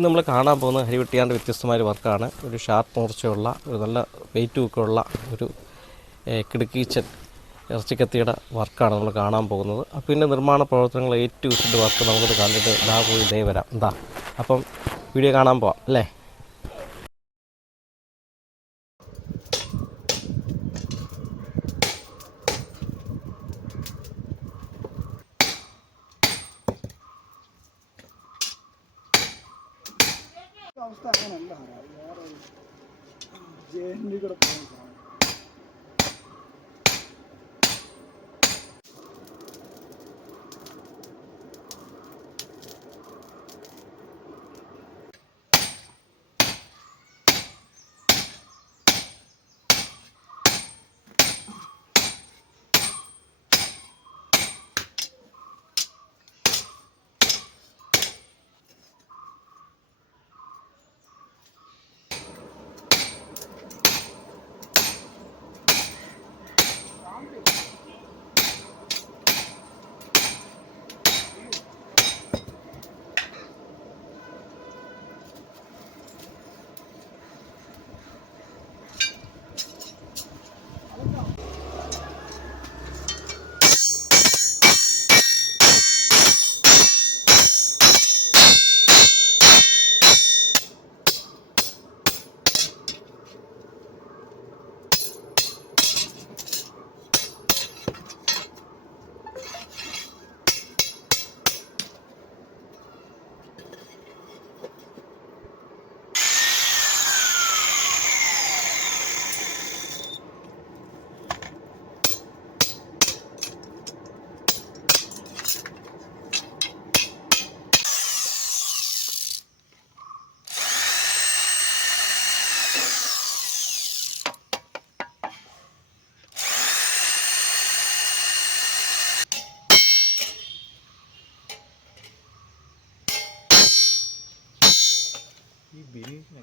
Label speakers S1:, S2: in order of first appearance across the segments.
S1: ഇന്ന് നമ്മൾ കാണാൻ പോകുന്ന ഹരിവെട്ടിയാണ്ട് വ്യത്യസ്തമായ വർക്കാണ്. ഒരു ഷാർപ്പ് മൂർച്ചയുള്ള ഒരു നല്ല വെയിറ്റ് ഒക്കെ ഉള്ള ഒരു കിടുക്കീച്ചൻ ഇറച്ചിക്കത്തിയുടെ വർക്കാണ് നമ്മൾ കാണാൻ പോകുന്നത്. അപ്പോൾ ഇതിന്റെ നിർമ്മാണ പ്രവർത്തനങ്ങൾ ഏറ്റവും ഇഷ്ടം വർക്ക് നമുക്കത് കണ്ടിട്ട് ഇതാ പോയി ഇതേ വരാം. എന്താ അപ്പം വീഡിയോ കാണാൻ പോവാം അല്ലേ?
S2: അവസ്ഥ അങ്ങനല്ല. ജയിലിൽ കൂടെ
S3: E bem né?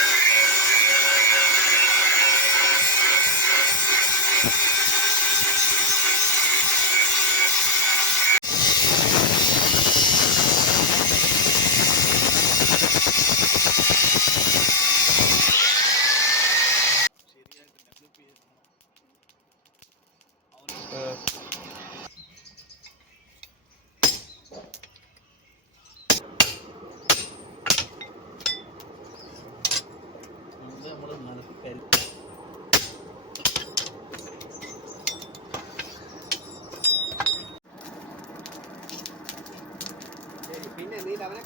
S3: കാണാൻ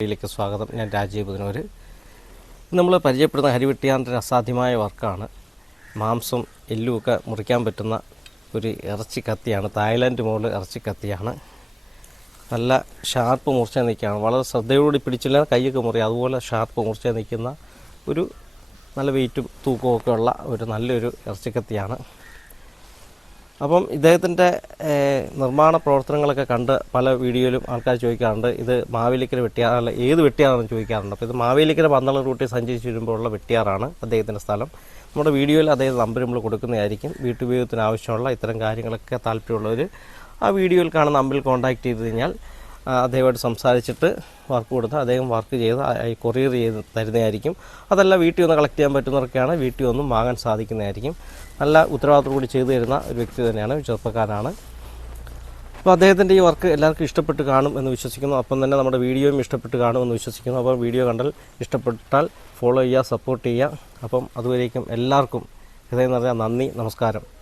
S3: ിലേക്ക്
S1: സ്വാഗതം. ഞാൻ രാജീവ് ബുധനൂര്. നമ്മൾ പരിചയപ്പെടുന്ന ഹരിവെട്ടിയാന്തര അസാധ്യമായ വർക്കാണ്. മാംസം എല്ലുമൊക്കെ മുറിക്കാൻ പറ്റുന്ന ഒരു ഇറച്ചി കത്തിയാണ്. തായ്ലാൻഡ് മോൾ ഇറച്ചി കത്തിയാണ്. നല്ല ഷാർപ്പ് മുറിച്ച നിൽക്കുകയാണ്. വളരെ ശ്രദ്ധയോടുകൂടി പിടിച്ചില്ല കൈയൊക്കെ മുറി അതുപോലെ ഷാർപ്പ് മുറിച്ച നിൽക്കുന്ന ഒരു നല്ല വെയിറ്റും തൂക്കവും ഒക്കെ ഉള്ള ഒരു നല്ലൊരു ഇറച്ചിക്കത്തിയാണ്. അപ്പം ഇദ്ദേഹത്തിന്റെ നിർമ്മാണ പ്രവർത്തനങ്ങളൊക്കെ കണ്ട് പല വീഡിയോയിലും ആൾക്കാർ ചോദിക്കാറുണ്ട് ഇത് മാവേലിക്കര വെട്ടിയാറല്ല ഏത് വെട്ടിയാറാണെന്ന് ചോദിക്കാറുണ്ട്. അപ്പോൾ ഇത് മാവേലിക്കര പന്തളം റൂട്ടിൽ സഞ്ചരിച്ച് വരുമ്പോഴുള്ള വെട്ടിയാറാണ് അദ്ദേഹത്തിന്റെ സ്ഥലം. നമ്മുടെ വീഡിയോയിൽ അദ്ദേഹം നമ്പർ നമ്മൾ കൊടുക്കുന്നതായിരിക്കും. വീട്ടുപയോഗത്തിന് ആവശ്യമുള്ള ഇത്തരം കാര്യങ്ങളൊക്കെ താല്പര്യമുള്ളവർ ആ വീഡിയോയിൽ കാണുന്ന നമ്പറിൽ കോൺടാക്ട് ചെയ്ത് കഴിഞ്ഞാൽ അദ്ദേഹമായിട്ട് സംസാരിച്ചിട്ട് വർക്ക് കൊടുത്ത് അദ്ദേഹം വർക്ക് ചെയ്ത് കൊറിയർ ചെയ്ത് തരുന്നതായിരിക്കും. അതല്ല വീട്ടിൽ ഒന്ന് കളക്ട് ചെയ്യാൻ പറ്റുന്നവർക്കാണ് വീട്ടിൽ ഒന്നും വാങ്ങാൻ സാധിക്കുന്നതായിരിക്കും. നല്ല ഉത്തരവാദിത്തോടു കൂടി ചെയ്തു തരുന്ന ഒരു വ്യക്തി തന്നെയാണ് ചെറുപ്പക്കാരാണ് അപ്പോൾ അദ്ദേഹത്തിന്റെ ഈ വർക്ക് എല്ലാവർക്കും ഇഷ്ടപ്പെട്ട് കാണും എന്ന് വിശ്വസിക്കുന്നു. അപ്പം തന്നെ നമ്മുടെ വീഡിയോയും ഇഷ്ടപ്പെട്ട് കാണും എന്ന് വിശ്വസിക്കുന്നു. അപ്പോൾ വീഡിയോ കണ്ടാൽ ഇഷ്ടപ്പെട്ടാൽ ഫോളോ ചെയ്യുക സപ്പോർട്ട് ചെയ്യുക. അപ്പം അതുവരേക്കും എല്ലാവർക്കും ഹൃദയം നന്ദി നമസ്കാരം.